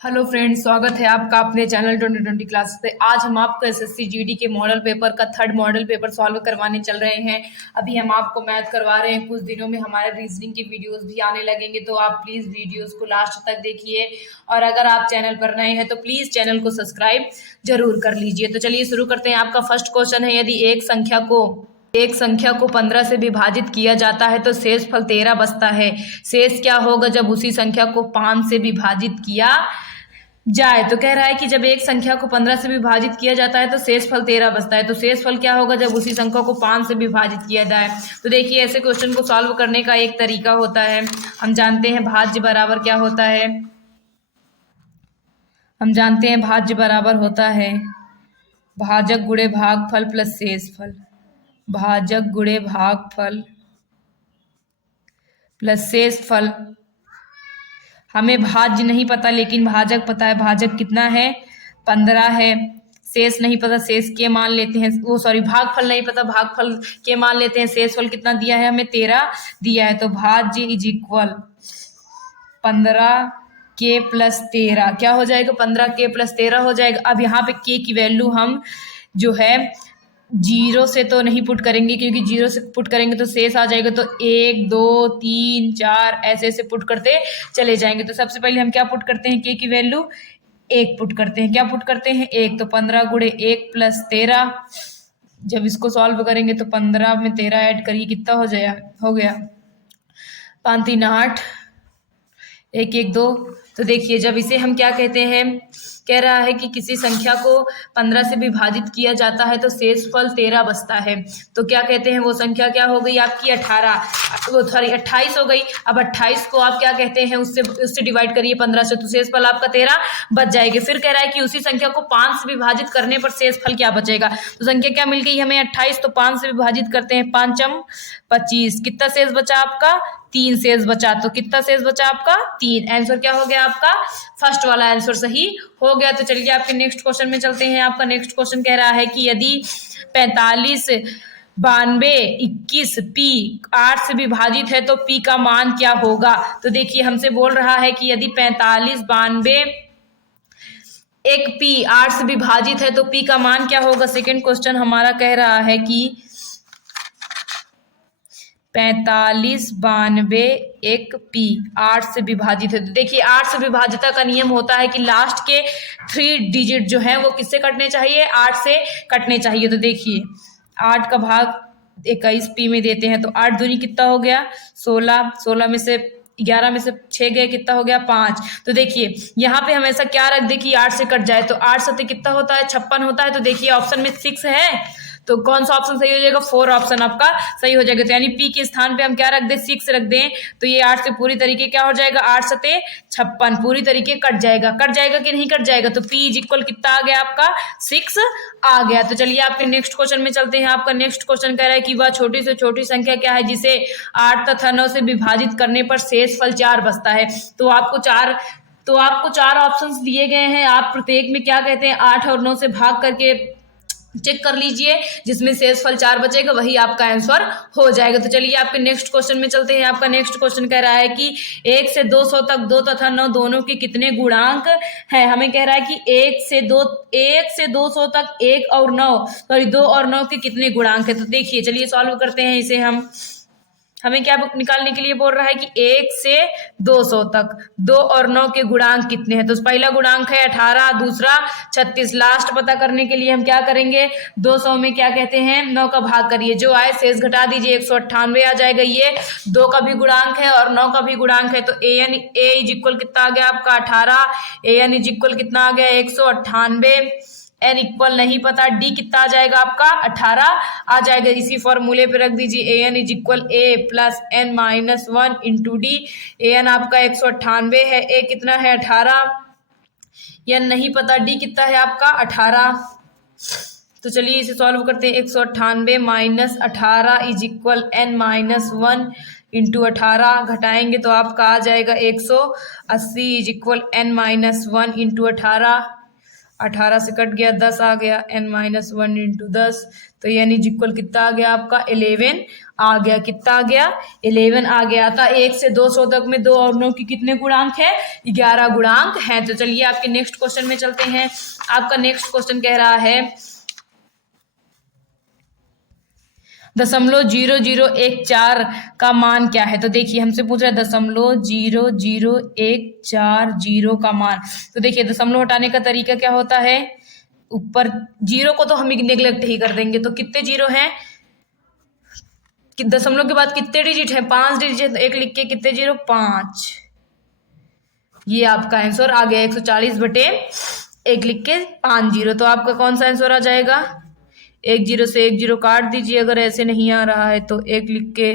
Hello friends, स्वागत है आपका अपने चैनल 2020 क्लास पे। आज हम आपको एसएससी जीडी के मॉडल पेपर का थर्ड मॉडल पेपर सॉल्व करवाने चल रहे हैं। अभी हम आपको मैथ करवा रहे हैं। कुछ दिनों में हमारे रीजनिंग की वीडियोस भी आने लगेंगे, तो आप प्लीज़ वीडियोस को लास्ट तक देखिए। और अगर आप चैनल पर नए हैं तो प्लीज़ चैनल को सब्सक्राइब जरूर कर लीजिए। तो चलिए शुरू करते हैं। आपका फर्स्ट क्वेश्चन है, यदि एक संख्या को 15 से विभाजित किया जाता है तो शेष फल 13 बचता है। शेष क्या होगा जब उसी संख्या को 5 से विभाजित किया जाए। तो कह रहा है कि जब एक संख्या को 15 से विभाजित किया जाता है तो शेष फल 13 बचता है। तो शेष फल क्या होगा जब उसी संख्या को 5 से विभाजित किया जाए। तो देखिए, ऐसे क्वेश्चन को सॉल्व करने का एक तरीका होता है। हम जानते हैं भाज्य बराबर क्या होता है। हम जानते हैं भाज्य बराबर होता है भाजक गुणे भागफल प्लस शेष फल। भाजक गुणे भागफल प्लस शेष फल। हमें भाज्य नहीं पता लेकिन भाजक पता है। भाजक कितना है? 15 है। शेष नहीं पता, शेष के मान लेते हैं। भागफल नहीं पता, भागफल के मान लेते हैं। शेष फल कितना दिया है? हमें 13 दिया है। तो भाज्य इज इक्वल 15 के प्लस 13 क्या हो जाएगा? 15 के प्लस 13 हो जाएगा। अब यहाँ पे के की वैल्यू हम जो है 0 से तो नहीं पुट करेंगे, क्योंकि 0 से पुट करेंगे तो शेष आ जाएगा। तो 1 2 3 4 ऐसे ऐसे पुट करते चले जाएंगे। तो सबसे पहले हम क्या पुट करते हैं? के की वैल्यू 1 पुट करते हैं। क्या पुट करते हैं? 1। तो 15 गुणे 1 प्लस 13। जब इसको सॉल्व करेंगे तो 15 में 13 ऐड करिए, कितना हो गया 5 3 8 1 1 2। तो देखिए, जब इसे हम क्या कहते हैं, कह रहा है कि किसी संख्या को 15 से विभाजित किया जाता है तो शेष फल 13 बचता है। तो क्या कहते हैं? वो संख्या क्या हो गई आपकी? 28 हो गई। अब 28 को आप क्या कहते हैं? उससे डिवाइड करिए 15 से, तो शेष फल आपका 13 बच जाएगी। फिर कह रहा है कि उसी संख्या को 5 से विभाजित करने पर शेष फल क्या बचेगा। तो संख्या क्या मिल गई हमें? 28। तो 5 से विभाजित करते हैं, 5 25। कितना शेष बचा आपका? 3 शेष बचा। तो कितना शेष बचा आपका? 3। आंसर क्या हो गया आपका? फर्स्ट वाला आंसर सही हो गया। तो चलिए आपके नेक्स्ट क्वेश्चन में चलते हैं। आपका नेक्स्ट क्वेश्चन कह रहा है कि यदि 45 92 21 पी 8 से विभाजित है तो पी का मान क्या होगा। तो देखिए, हमसे बोल रहा है कि यदि 45 92 एक पी 8 से विभाजित है तो पी का मान क्या होगा। सेकेंड क्वेश्चन हमारा कह रहा है कि 45 92 एक पी 8 से विभाजित है। तो देखिए, 8 से विभाजिता का नियम होता है कि लास्ट के 3 डिजिट जो है वो किससे कटने चाहिए? 8 से कटने चाहिए। तो देखिए, 8 का भाग 21 पी में देते हैं तो 8 दूनी कितना हो गया? 16। 16 में से 11 में से 6 गए, कितना हो गया? 5। तो देखिए, यहाँ पे हम ऐसा क्या रख दे कि 8 से कट जाए। तो 8 सत्ते कितना होता है? 56 होता है। तो देखिए, ऑप्शन में 6 है, तो कौन सा ऑप्शन सही हो जाएगा? 4 ऑप्शन आपका सही हो जाएगा। तो यानी पी के स्थान पे हम क्या रख दें? 6 रख दें। तो ये 8 से पूरी तरीके क्या हो जाएगा? 8 सत्ते 56 पूरी तरीके कट जाएगा। कट जाएगा कि नहीं कट जाएगा? तो पी इज इक्वल कितना आ गया आपका? 6 आ गया। तो चलिए आपके नेक्स्ट क्वेश्चन में चलते हैं। आपका नेक्स्ट क्वेश्चन कह रहा है कि वह छोटी से छोटी संख्या क्या है जिसे 8 तथा 9 से विभाजित करने पर शेष फल 4 बचता है। तो आपको चार ऑप्शंस दिए गए हैं। आप प्रत्येक में क्या कहते हैं? 8 और 9 से भाग करके चेक कर लीजिए, जिसमें शेष फल 4 बचेगा वही आपका आंसर हो जाएगा। तो चलिए आपके नेक्स्ट क्वेश्चन में चलते हैं। आपका नेक्स्ट क्वेश्चन कह रहा है कि 1 से 200 तक 2 तथा 9 दोनों के कितने गुणांक हैं। हमें कह रहा है कि 1 से 200 तक 2 और 9 के कितने गुणांक है। तो देखिए, चलिए सॉल्व करते हैं इसे। हमें क्या निकालने के लिए बोल रहा है कि 1 से 200 तक 2 और 9 के गुणांक कितने हैं। तो पहला गुणांक है 18, दूसरा 36। लास्ट पता करने के लिए हम क्या करेंगे? 200 में क्या कहते हैं? 9 का भाग करिए, जो आए शेष घटा दीजिए, 198 आ जाएगा। ये 2 का भी गुणांक है और 9 का भी गुणांक है। तो ए इज इक्वल कितना आ गया आपका? 18। एन इज इक्वल कितना आ गया? 198। एन इक्वल नहीं पता, डी कितना आ जाएगा आपका? 18 आ जाएगा। इसी फॉर्मूले पे रख दीजिए, A N is equal A plus N minus 1 into D. A N आपका 198 है, ए कितना है? 18। एन नहीं पता, डी कितना है आपका? 18। तो चलिए इसे सॉल्व करते हैं। 198 minus 18 is equal to minus 1 into 18। घटाएंगे तो आपका आ जाएगा 180 is equal to minus 1 into 18। 18 से कट गया, 10 आ गया, n माइनस 1 इंटू 10। तो यानी इक्वल कितना आ गया आपका? 11 आ गया, कितना आ गया 11 आ गया था। 1 से 200 तक में 2 और 9 की कितने गुणांक है 11 गुणांक हैं। तो चलिए आपके नेक्स्ट क्वेश्चन में चलते हैं। आपका नेक्स्ट क्वेश्चन कह रहा है 0.0014 का मान क्या है। तो देखिए हमसे पूछ रहा है 0.0014 का मान। तो देखिए दशमलव हटाने का तरीका क्या होता है, ऊपर जीरो को तो हम नेग्लेक्ट ही कर देंगे। तो कितने जीरो हैं कि दशमलव के बाद कितने डिजिट है 5 डिजिट, एक लिख के कितने जीरो 5। ये आपका आंसर आ गया 140/1 लिख के 5 जीरो। तो आपका कौन सा आंसर आ जाएगा, 1 जीरो से 1 जीरो काट दीजिए अगर ऐसे नहीं आ रहा है तो 1 लिख के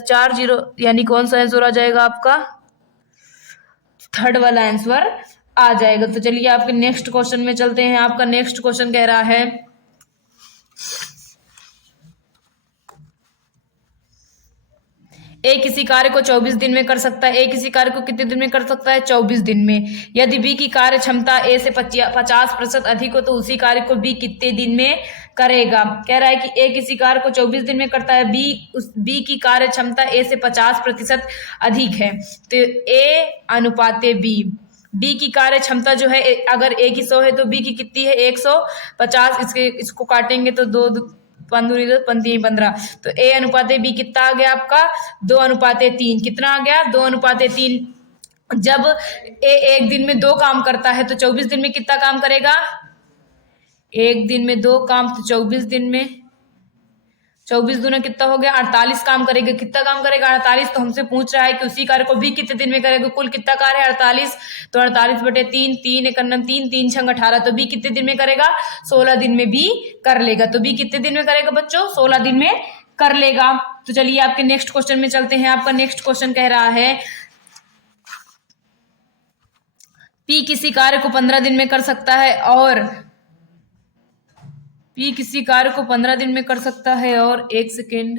4 जीरो, यानी कौन सा आंसर आ जाएगा आपका थर्ड वाला आंसर आ जाएगा। तो चलिए आपके नेक्स्ट क्वेश्चन में चलते हैं। आपका नेक्स्ट क्वेश्चन कह रहा है ए किसी कार्य को 24 दिन में कर सकता है। ए किसी कार्य को कितने दिन में कर सकता है 24 दिन में। यदि बी की कार्य क्षमता ए से 50% अधिक हो तो उसी कार्य को बी कितने दिन में करेगा। कह रहा है कि ए किसी कार्य को 24 दिन में करता है, बी की कार्य क्षमता ए से 50% अधिक है। तो ए अनुपाते बी की कार्य क्षमता जो है अगर ए की 100 है तो बी की कितनी है 150। इसको काटेंगे तो 2 15। तो ए अनुपाते बी कितना आ गया आपका 2:3। कितना आ गया 2:3। जब ए एक दिन में 2 काम करता है तो 24 दिन में कितना काम करेगा, एक दिन में 2 काम, तो 24 दिन में 24 दूना कितना हो गया 48 काम करेगा। कितना काम करेगा 48। तो हमसे पूछ रहा है कि उसी कार्य को भी कितने दिन में करेगा। कुल कितना कार्य है 48, तो 48/3, 3 × 9 3, 3 × 18। तो बी कितने दिन में करेगा 16 दिन में बी कर लेगा। तो बी कितने दिन में करेगा बच्चों 16 दिन में कर लेगा। तो चलिए आपके नेक्स्ट क्वेश्चन में चलते हैं। आपका नेक्स्ट क्वेश्चन कह रहा है पी किसी कार्य को 15 दिन में कर सकता है और पी किसी कार्य को 15 दिन में कर सकता है और 1 सेकेंड,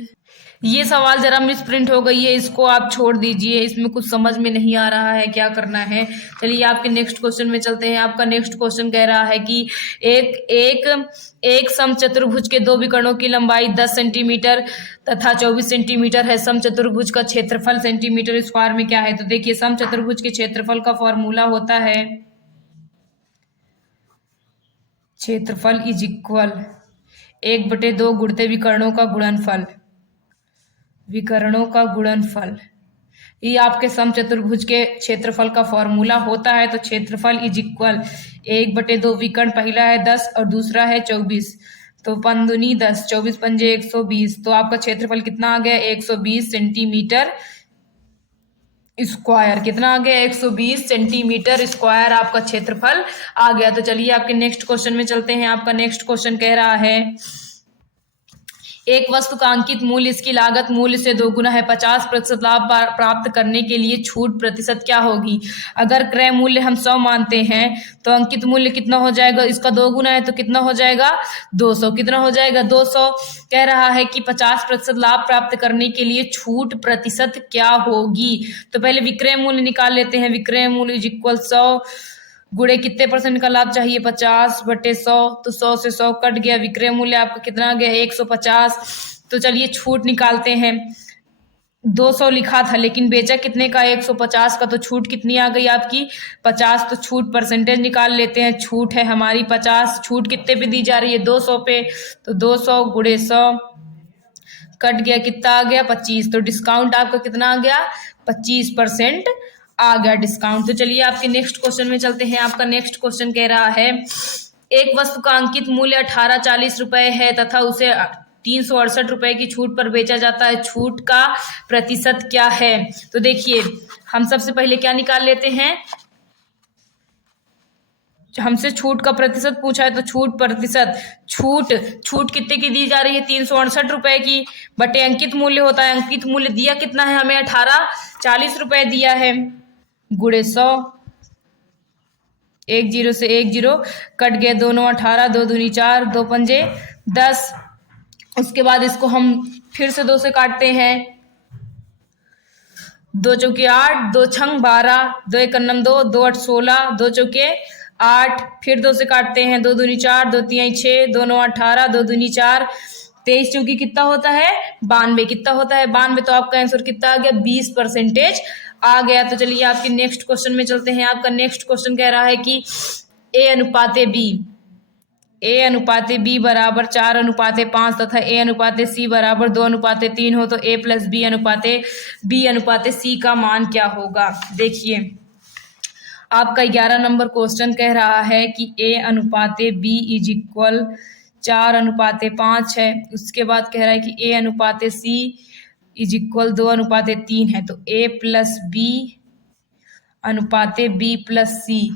ये सवाल जरा मिस प्रिंट हो गई है, इसको आप छोड़ दीजिए, इसमें कुछ समझ में नहीं आ रहा है क्या करना है। चलिए आपके नेक्स्ट क्वेश्चन में चलते हैं। आपका नेक्स्ट क्वेश्चन कह रहा है कि एक समचतुर्भुज के 2 विकर्णों की लंबाई 10 सेंटीमीटर तथा 24 सेंटीमीटर है। समचतुर्भुज का क्षेत्रफल सेंटीमीटर स्क्वायर में क्या है। तो देखिए समचतुर्भुज के क्षेत्रफल का फॉर्मूला होता है क्षेत्रफल इज इक्वल 1/2 गुणित विकर्णों का गुणनफल। ये आपके समचतुर्भुज के क्षेत्रफल का फॉर्मूला होता है। तो क्षेत्रफल इज इक्वल 1/2 विकर्ण पहला है 10 और दूसरा है 24। तो 5 दूनी 10, 24 पंजे 120। तो आपका क्षेत्रफल कितना आ गया 120 सेंटीमीटर स्क्वायर। कितना आ गया 120 सेंटीमीटर स्क्वायर आपका क्षेत्रफल आ गया। तो चलिए आपके नेक्स्ट क्वेश्चन में चलते हैं। आपका नेक्स्ट क्वेश्चन कह रहा है एक वस्तु का अंकित मूल्य इसकी लागत मूल्य से 2 गुना है। 50% लाभ प्राप्त करने के लिए छूट प्रतिशत क्या होगी। अगर क्रय मूल्य हम 100 मानते हैं तो अंकित मूल्य कितना हो जाएगा, इसका 2 गुना है तो कितना हो जाएगा 200। कितना हो जाएगा 200। कह रहा है कि 50% लाभ प्राप्त करने के लिए छूट प्रतिशत क्या होगी। तो पहले विक्रय मूल्य निकाल लेते हैं। विक्रय मूल्य इज इक्वल 100 गुणे कितने % का लाभ चाहिए 50/100। तो 100 से 100 कट गया, विक्रय मूल्य आपका कितना आ गया 150। तो चलिए छूट निकालते हैं। 200 लिखा था लेकिन बेचा कितने का 150 का, तो छूट कितनी आ गई आपकी 50। तो छूट परसेंटेज निकाल लेते हैं। छूट है हमारी 50। छूट कितने पे दी जा रही है 200 पे। तो 200 गुणे 100 कट गया, कितना आ गया 25। तो डिस्काउंट आपका कितना आ गया 25% आ गया डिस्काउंट। तो चलिए आपके नेक्स्ट क्वेश्चन में चलते हैं। आपका नेक्स्ट क्वेश्चन कह रहा है एक वस्तु का अंकित मूल्य 1840 रुपए है तथा उसे 368 रुपए की छूट पर बेचा जाता है। छूट का प्रतिशत क्या है। तो देखिए हम सबसे पहले क्या निकाल लेते हैं, हमसे छूट का प्रतिशत पूछा है तो छूट प्रतिशत छूट कितने की दी जा रही है 368 रुपए की बटे अंकित मूल्य होता है। अंकित मूल्य दिया कितना है हमें 1840 रुपए दिया है गुणे 100। 1 0 से 1 0 कट गए, 2 9 18, 2 दूनी 4, 2 पंजे 10। उसके बाद इसको हम फिर से 2 से काटते हैं। 2 चौके 8, 2 छंग 12, 2 1 2, 2 8 16, 2 चौके 8। फिर 2 से काटते हैं। 2 दूनी 4, 2 3 6, 2 9 18, 2 दूनी 4, 23 चूंकि कितना होता है 92, कितना होता है 92, तो आपका आंसर कितना आ गया 20% आ गया। तो चलिए आपके नेक्स्ट क्वेश्चन में चलते हैं। आपका नेक्स्ट क्वेश्चन कह रहा है कि A/B बराबर 4/5 तथा A/C बराबर 2/3 हो तो A+B/C का मान क्या होगा। देखिए आपका 11 नंबर क्वेश्चन कह रहा है कि A/B इज इक्वल 4/5 है। उसके बाद कह रहा है कि A/C इज इक्वल 2/3 है। तो A+B/B+C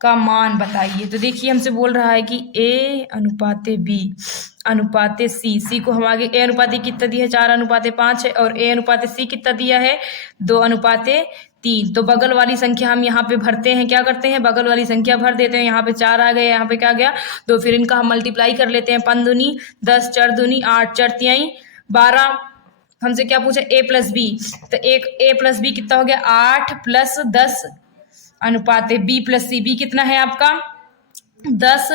का मान बताइए। तो देखिए हमसे बोल रहा है कि A/B/C को हम आगे A/C कितना दिया है 4/5 है और A/C कितना दिया है 2/3। तो बगल वाली संख्या हम यहाँ पे भरते हैं, क्या करते हैं बगल वाली संख्या भर देते हैं। यहाँ पे 4 आ गए, यहाँ पे क्या गया 2, फिर इनका हम मल्टीप्लाई कर लेते हैं। 5 दूनी 10, 4 दूनी 8, 4 तिहाई 12। हमसे क्या पूछा A+B, तो एक A+B कितना हो गया 8 + 10 अनुपात B+C। B कितना है आपका 10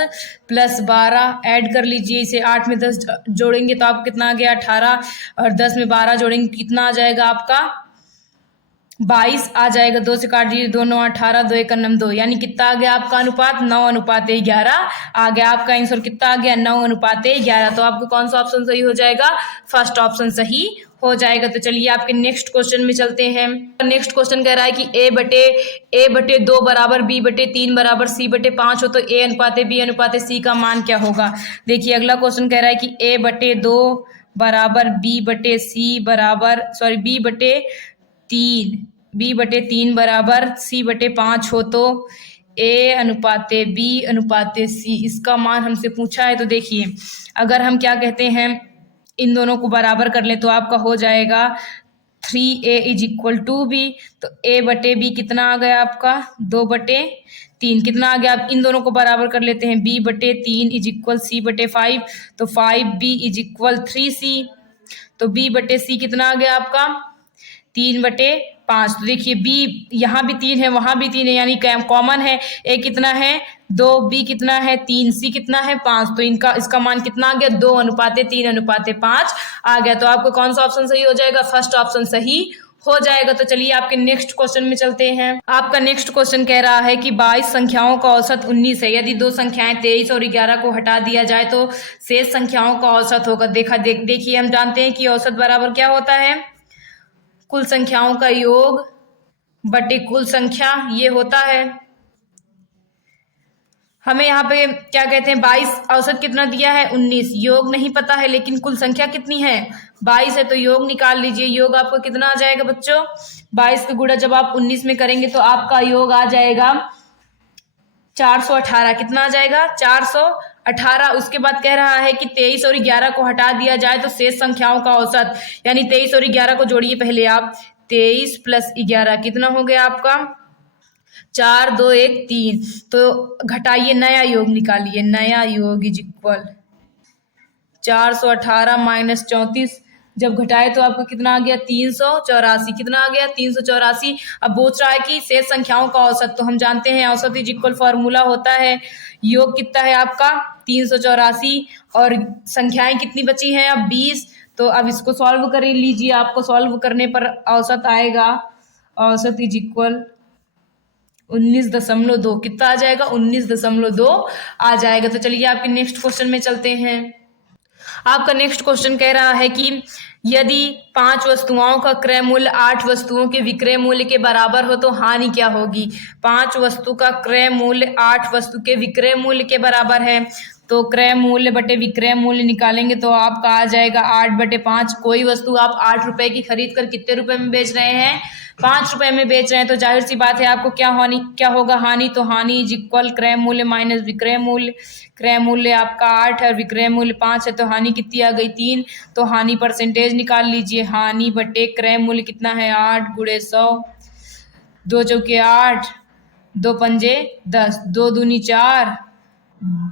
+ 12 ऐड कर लीजिए इसे। 8 में 10 जोड़ेंगे तो आपको कितना आ गया 18 और 10 में 12 जोड़ेंगे कितना आ जाएगा आपका 22 आ जाएगा। 2 से काट दीजिए 2 9 18, 2 1 9 2, यानी कितना आ गया आपका अनुपात 9/11 आ गया। आपका आंसर कितना आ गया 9/11। तो आपको कौन सा ऑप्शन सही हो जाएगा, फर्स्ट ऑप्शन सही हो जाएगा। तो चलिए आपके नेक्स्ट क्वेश्चन में चलते हैं। नेक्स्ट क्वेश्चन कह रहा है कि A/2 बराबर B/3 बराबर C/5 हो तो A/B/C का मान क्या होगा। देखिए अगला क्वेश्चन कह रहा है कि A/2 बराबर B/3 बराबर C/5 हो तो A/B/C इसका मान हमसे पूछा है। तो देखिए अगर हम क्या कहते हैं इन दोनों को बराबर कर ले तो आपका हो जाएगा 3A is equal to B। तो A/B कितना आ गया आपका 2/3 कितना आ गया। आप इन दोनों को बराबर कर लेते हैं B/3 इज इक्वल C/5 तो 5B इज इक्वल 3C। तो B/C कितना आ गया आपका 3/5। तो देखिए B यहाँ भी 3 है वहां भी 3 है, यानी कॉमन है। A कितना है 2, B कितना है 3, C कितना है 5। तो इसका मान कितना आ गया 2/3/5 आ गया। तो आपको कौन सा ऑप्शन सही हो जाएगा, फर्स्ट ऑप्शन सही हो जाएगा। तो चलिए आपके नेक्स्ट क्वेश्चन में चलते हैं। आपका नेक्स्ट क्वेश्चन कह रहा है कि 22 संख्याओं का औसत 19 है। यदि दो संख्याएं 23 और 11 को हटा दिया जाए तो शेष संख्याओं का औसत होगा। देखिए हम जानते हैं कि औसत बराबर क्या होता है, कुल संख्याओं का योग बटे कुल संख्या, ये होता है। हमें यहाँ पे क्या कहते हैं 22 औसत कितना दिया है 19, योग नहीं पता है लेकिन कुल संख्या कितनी है 22 है। तो योग निकाल लीजिए। योग आपको कितना आ जाएगा बच्चों 22 का गुणा जब आप 19 में करेंगे तो आपका योग आ जाएगा 418। कितना आ जाएगा 418। उसके बाद कह रहा है कि 23 और 11 को हटा दिया जाए तो शेष संख्याओं का औसत, यानी 23 और 11 को जोड़िए पहले आप। 23 + 11 कितना हो गया आपका 4 2 1 3। तो घटाइए नया योग निकालिए। नया योग इज इक्वल 418 - 34 जब घटाए तो आपको कितना आ गया 384। कितना आ गया 384। अब पूछ रहा है कि शेष संख्याओं का औसत, तो हम जानते हैं औसत इज इक्वल फॉर्मूला होता है योग कितना है आपका 384 और संख्याएं कितनी बची हैं अब 20। तो अब इसको सॉल्व कर लीजिए। आपको सॉल्व करने पर औसत आएगा, औसत इज इक्वल 19.2। कितना आ जाएगा 19.2 आ जाएगा। तो चलिए आपके नेक्स्ट क्वेश्चन में चलते हैं। आपका नेक्स्ट क्वेश्चन कह रहा है कि यदि 5 वस्तुओं का क्रय मूल्य 8 वस्तुओं के विक्रय मूल्य के बराबर हो तो हानि क्या होगी। 5 वस्तु का क्रय मूल्य 8 वस्तु के विक्रय मूल्य के बराबर है। तो क्रय मूल्य बटे विक्रय मूल्य निकालेंगे तो आपका आ जाएगा 8/5। कोई वस्तु आप 8 रुपए की खरीद कर कितने रुपए में बेच रहे हैं 5 रुपए में बेच रहे हैं। तो जाहिर सी बात है आपको क्या होगा हानि। तो हानि इज इक्वल क्रय मूल्य माइनस विक्रय मूल्य। क्रय मूल्य आपका 8 है और विक्रय मूल्य 5 है तो हानि कितनी आ गई 3। तो हानि परसेंटेज निकाल लीजिए। हानि बटे क्रय मूल्य कितना है 8 × 100, 2 चौके 8, 2 पंजे 10, 2 दूनी 4,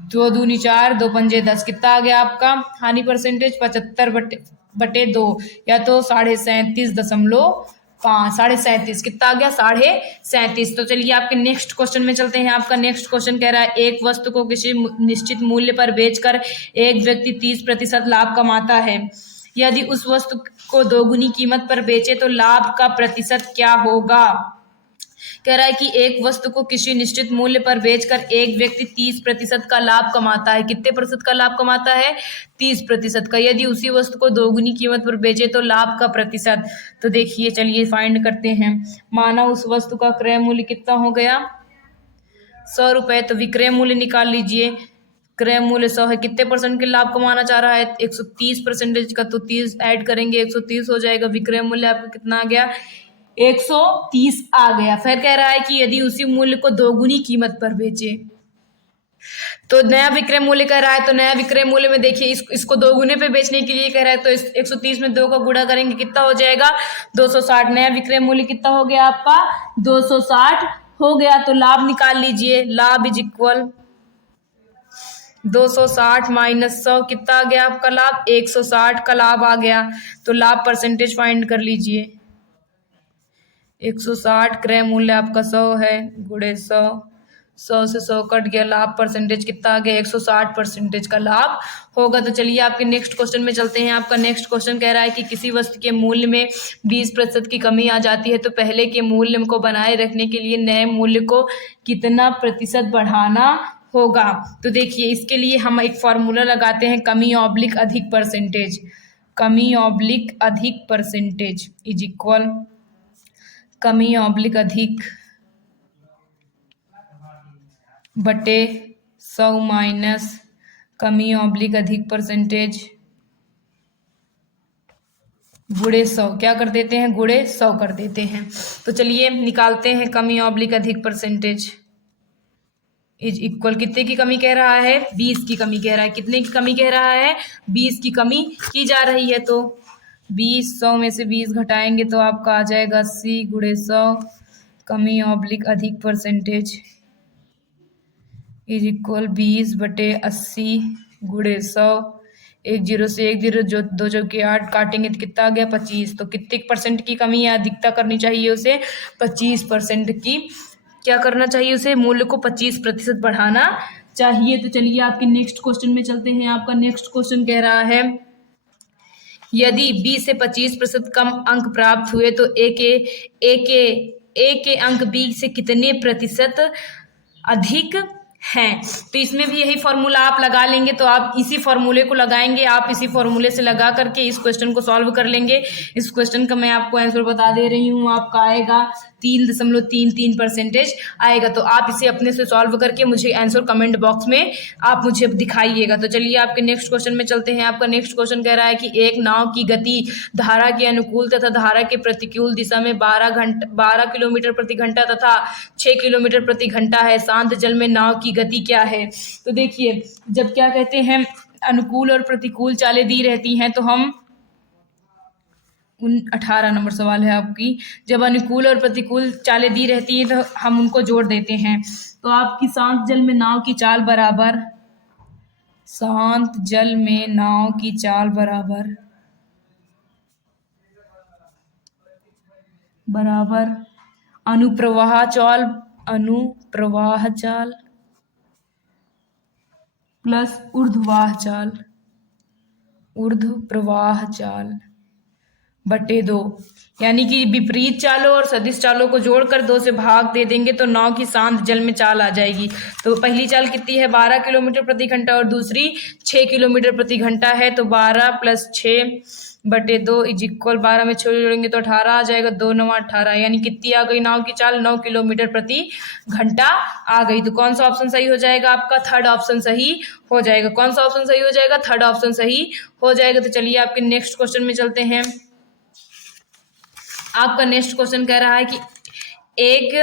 2 दूनी 4, 2 पंजे 10। कितना आ गया आपका हानि परसेंटेज 75/2 या तो 37.5 37.5 कितना आ गया 37.5। तो चलिए आपके नेक्स्ट क्वेश्चन में चलते हैं। आपका नेक्स्ट क्वेश्चन कह रहा है एक वस्तु को किसी निश्चित मूल्य पर बेचकर एक व्यक्ति 30% लाभ कमाता है। यदि उस वस्तु को दोगुनी कीमत पर बेचे तो लाभ का प्रतिशत क्या होगा। कह रहा है कि एक वस्तु को किसी निश्चित मूल्य पर बेचकर एक व्यक्ति 30% का लाभ कमाता है। कितने प्रतिशत का लाभ कमाता है 30% का। यदि उसी वस्तु को दोगुनी कीमत पर बेचे तो लाभ का प्रतिशत। तो देखिए चलिए फाइंड करते हैं। माना उस वस्तु का क्रय मूल्य कितना हो गया 100 रुपए, तो विक्रय मूल्य निकाल लीजिए। क्रय मूल्य 100 है, कितने परसेंट के लाभ कमाना चाह रहा है 130% का, तो 30 ऐड करेंगे 130 हो जाएगा। विक्रय मूल्य आपका कितना आ गया 130 आ गया। फिर कह रहा है कि यदि उसी मूल्य को दोगुनी कीमत पर बेचे तो नया विक्रय मूल्य कह रहा है। तो नया विक्रय मूल्य में देखिए इसको दोगुने पे बेचने के लिए कह रहा है, तो 130 में 2 का गुणा करेंगे कितना हो जाएगा 260। नया विक्रय मूल्य कितना हो गया आपका 260 हो गया। तो लाभ निकाल लीजिए। लाभ इज इक्वल 260 माइनस 100 कितना आ गया आपका लाभ 160 का लाभ आ गया। तो लाभ परसेंटेज फाइंड कर लीजिए। 160 क्रय मूल्य आपका 100 है, गुणे 100 से 100 कट गया। लाभ परसेंटेज कितना आ गया 160% का लाभ होगा। तो चलिए आपके नेक्स्ट क्वेश्चन में चलते हैं। आपका नेक्स्ट क्वेश्चन कह रहा है कि किसी वस्तु के मूल्य में 20% की कमी आ जाती है तो पहले के मूल्य को बनाए रखने के लिए नए मूल्य को कितना प्रतिशत बढ़ाना होगा। तो देखिए इसके लिए हम एक फॉर्मूला लगाते हैं, कमी ऑब्लिक अधिक परसेंटेज। कमी ऑब्लिक अधिक परसेंटेज इज इक्वल कमी ऑब्लिक अधिक बटे 100 माइनस कमी ऑब्लिक अधिक परसेंटेज गुणे 100। क्या कर देते हैं गुणे 100 कर देते हैं। तो चलिए निकालते हैं कमी ऑब्लिक अधिक परसेंटेज इज इक्वल कितने की कमी कह रहा है 20 की कमी कह रहा है। कितने की कमी कह रहा है 20 की कमी की जा रही है। तो 20 100 में से 20 घटाएंगे तो आपका आ जाएगा 80 गुणे 100 कमी ऑब्लिक अधिक परसेंटेज इज इक्वल 20 बटे 80 गुणे 100। 1 0 से 1 0 जो 2 चौके 8 काटेंगे तो कितना आ गया 25। तो कितने % की कमी या अधिकता करनी चाहिए उसे 25% की। क्या करना चाहिए उसे मूल्य को 25% बढ़ाना चाहिए। तो चलिए आपके नेक्स्ट क्वेश्चन में चलते हैं। आपका नेक्स्ट क्वेश्चन कह रहा है यदि 20 से 25% कम अंक प्राप्त हुए तो ए के अंक बी से कितने प्रतिशत अधिक हैं। तो इसमें भी यही फॉर्मूला आप लगा लेंगे। तो आप इसी फॉर्मूले को लगाएंगे, आप इसी फॉर्मूले से लगा करके इस क्वेश्चन को सॉल्व कर लेंगे। इस क्वेश्चन का मैं आपको आंसर बता दे रही हूँ, आपका आएगा 3.33% आएगा। तो आप इसे अपने से सॉल्व करके मुझे आंसर कमेंट बॉक्स में आप मुझे दिखाइएगा। तो चलिए आपके नेक्स्ट क्वेश्चन में चलते हैं। आपका नेक्स्ट क्वेश्चन कह रहा है कि एक नाव की गति धारा के अनुकूल तथा धारा के प्रतिकूल दिशा में 12 किलोमीटर प्रति घंटा तथा 6 किलोमीटर प्रति घंटा है। शांत जल में नाव की गति क्या है। तो देखिए जब क्या कहते हैं अनुकूल और प्रतिकूल चालें दी रहती हैं तो हम 18 नंबर सवाल है आपकी। जब अनुकूल और प्रतिकूल चालें दी रहती हैं तो हम उनको जोड़ देते हैं। तो आपकी शांत जल में नाव की चाल बराबर शांत जल में नाव की चाल बराबर अनुप्रवाह चाल प्लस ऊर्ध्वप्रवाह चाल बटे 2। यानी कि विपरीत चालों और सदिश चालों को जोड़कर 2 से भाग दे देंगे तो नाव की शांत जल में चाल आ जाएगी। तो पहली चाल कितनी है 12 किलोमीटर प्रति घंटा और दूसरी 6 किलोमीटर प्रति घंटा है। तो 12 + 6 बटे 2 इज इक्वल 12 में 6 जोड़ेंगे तो 18 आ जाएगा। 2 9 18 यानी कितनी आ गई नाव की चाल 9 किलोमीटर प्रति घंटा आ गई। तो कौन सा ऑप्शन सही हो जाएगा आपका थर्ड ऑप्शन सही हो जाएगा। कौन सा ऑप्शन सही हो जाएगा थर्ड ऑप्शन सही हो जाएगा। तो चलिए आपके नेक्स्ट क्वेश्चन में चलते हैं। आपका नेक्स्ट क्वेश्चन कह रहा है कि एक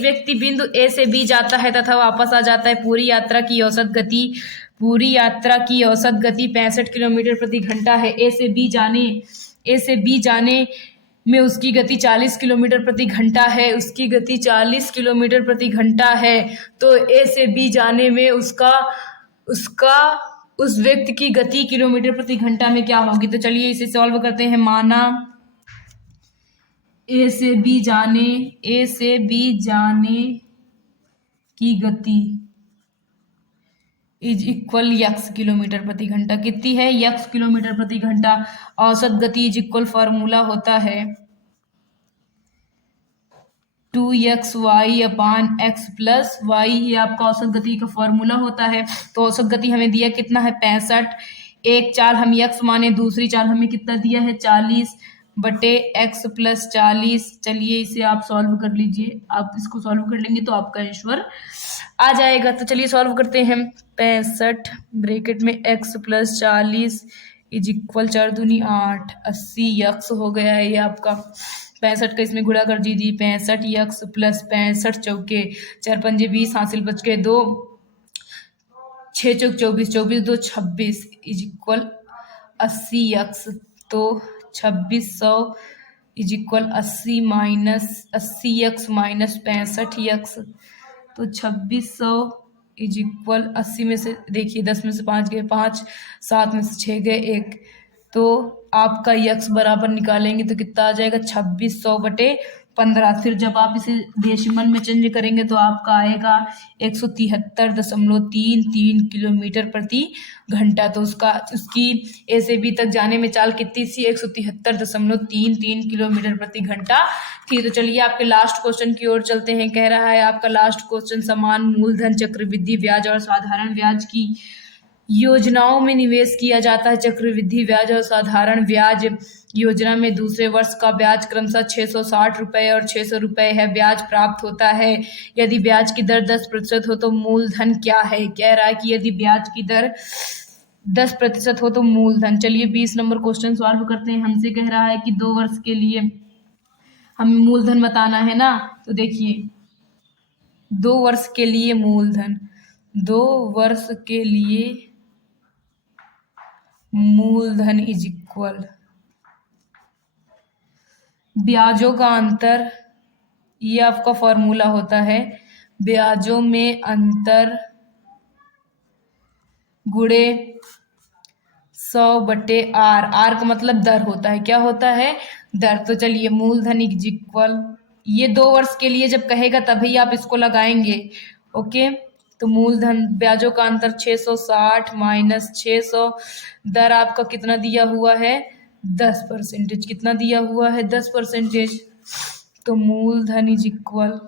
व्यक्ति बिंदु ए से बी जाता है तथा वापस आ जाता है। पूरी यात्रा की औसत गति 65 किलोमीटर प्रति घंटा है। ए से बी जाने में उसकी गति 40 किलोमीटर प्रति घंटा है। उसकी गति 40 किलोमीटर प्रति घंटा है। तो ए से बी जाने में उस व्यक्ति की गति किलोमीटर प्रति घंटा में क्या होगी। तो चलिए इसे सॉल्व करते हैं। माना ए से बी जाने की गति इज इक्वल यक्स किलोमीटर प्रति घंटा। कितनी है? यक्स किलोमीटर प्रति घंटा। औसत गति इज इक्वल फॉर्मूला होता है 2xy/x प्लस y। ये आपका औसत गति का फॉर्मूला होता है। तो औसत गति हमें दिया कितना है? 65। एक चाल हम यक्स माने, दूसरी चाल हमें कितना दिया है? 40/x plus 40। चलिए इसे आप सॉल्व कर लीजिए। आप इसको सॉल्व कर लेंगे तो आपका आंसर आ जाएगा। तो चलिए सॉल्व करते हैं। 65 ब्रैकेट में x प्लस 40 इज इक्वल 4 दूनी 8, 80 यक्स हो गया है ये आपका। 65 का इसमें गुणा कर दीजिए। 65 यक्स प्लस 65 चौके 4 पंजे 20, हासिल बच गए 2, 6 चौक 24, 24 2 26 इज इक्वल 80 यक्स। तो 2600 is equal 80 minus 80 x minus 65 x. तो 2600 इज इक्वल 80 में से देखिए 10 में से 5 गए 5, 7 में से 6 गए 1। तो आपका यक्स बराबर निकालेंगे तो कितना आ जाएगा? 2600/15। फिर जब आप इसे डेसिमल में चेंज करेंगे तो आपका आएगा 173.33 किलोमीटर प्रति घंटा। तो उसकी ए से बी तक जाने में चाल कितनी सी? 173.33 किलोमीटर प्रति घंटा थी। तो चलिए आपके लास्ट क्वेश्चन की ओर चलते हैं। कह रहा है आपका लास्ट क्वेश्चन, समान मूलधन चक्रवृद्धि ब्याज और साधारण ब्याज की योजनाओं में निवेश किया जाता है। चक्रवृद्धि ब्याज और साधारण ब्याज योजना में दूसरे वर्ष का ब्याज क्रमशः 660 रुपये और 600 रुपये है। ब्याज प्राप्त होता है यदि ब्याज की दर 10% हो तो मूलधन क्या है? कह रहा है कि यदि ब्याज की दर 10% हो तो मूलधन। चलिए 20 नंबर क्वेश्चन सॉल्व करते हैं। हमसे कह रहा है कि 2 वर्ष के लिए हमें मूलधन बताना है ना। तो देखिए 2 वर्ष के लिए मूलधन, 2 वर्ष के लिए मूलधन इज इक्वल ब्याजों का अंतर। ये आपका फॉर्मूला होता है ब्याजों में अंतर गुणे 100/r। आर का मतलब दर होता है। क्या होता है? दर। तो चलिए मूलधन इज इक्वल, ये 2 वर्ष के लिए जब कहेगा तभी आप इसको लगाएंगे। ओके, तो मूलधन ब्याजों का अंतर 660 माइनस 600, दर आपका कितना दिया हुआ है? 10%। कितना दिया हुआ है? 10%। तो मूलधन इज इक्वल,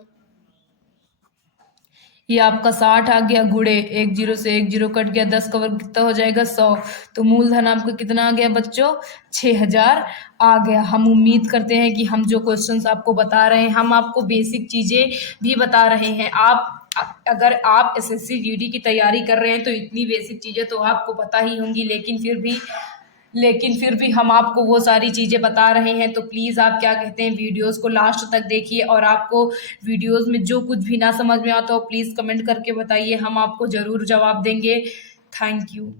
ये आपका 60 आ गया गुणे 1 0 से 1 0 कट गया, 10 का वर्ग कितना हो जाएगा? 100। तो मूलधन आपका कितना आ गया बच्चों? 6000 आ गया। हम उम्मीद करते हैं कि हम जो क्वेश्चंस आपको बता रहे हैं, हम आपको बेसिक चीज़ें भी बता रहे हैं। अगर आप एसएससी जीडी की तैयारी कर रहे हैं तो इतनी बेसिक चीज़ें तो आपको पता ही होंगी, लेकिन फिर भी हम आपको वो सारी चीज़ें बता रहे हैं। तो प्लीज़ आप क्या कहते हैं, वीडियोस को लास्ट तक देखिए और आपको वीडियोस में जो कुछ भी ना समझ में आता हो प्लीज़ कमेंट करके बताइए, हम आपको ज़रूर जवाब देंगे। Thank you.